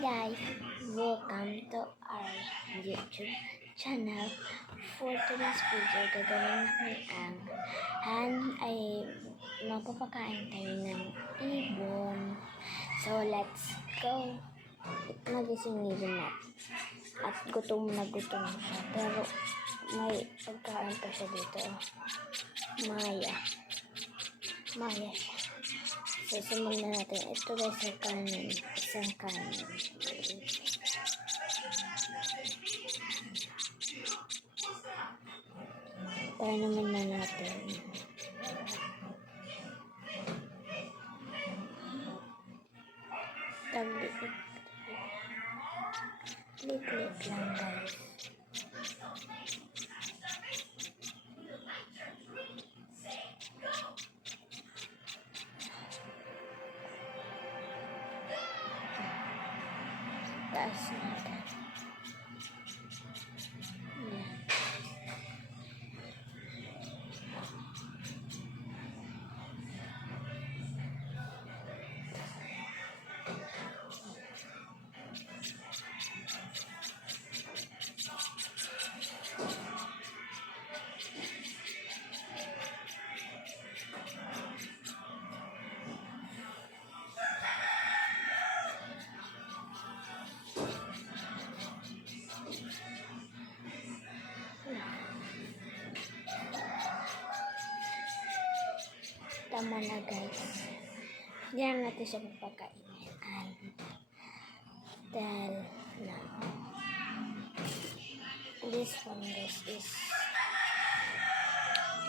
guys, welcome to our YouTube channel. For today's video, gagawin namin ang mapapakain tayo ng ibon. So let's go. Nagising ibon natin at gutom na siya, pero may pagkain pa siya dito. Maya siya. So, simulan natin. Ito guys, isang kanin. Try naman na natin. Lit lang guys. Taas natin. Ayan. Tama na guys. Diyan natin siya magpakainin. And now, this one guys is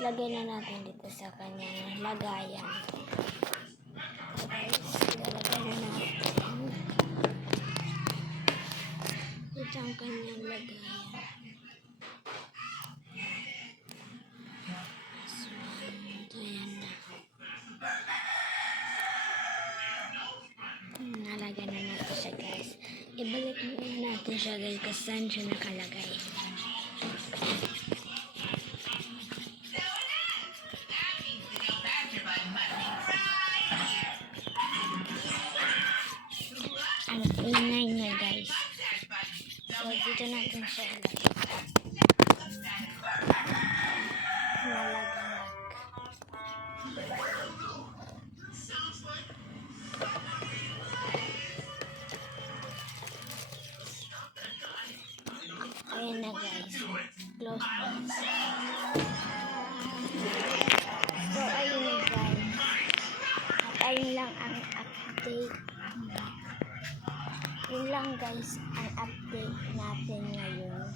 lagay na natin dito sa kanyang lagayan. So guys, lalagay na natin dito ang kanyang lagayan. Nalagay na natin siya guys. Ibalik muna natin siya guys kasi saan siya nakalagay. Ang ingay niya guys. So dito natin siya ilagay. Ayan na guys. Close please. So ayun na guys. At ayun lang ang update. Yun lang guys ang update natin ngayon.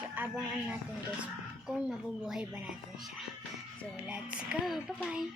So abangan natin guys kung mabubuhay ba natin siya. So let's go. Bye bye.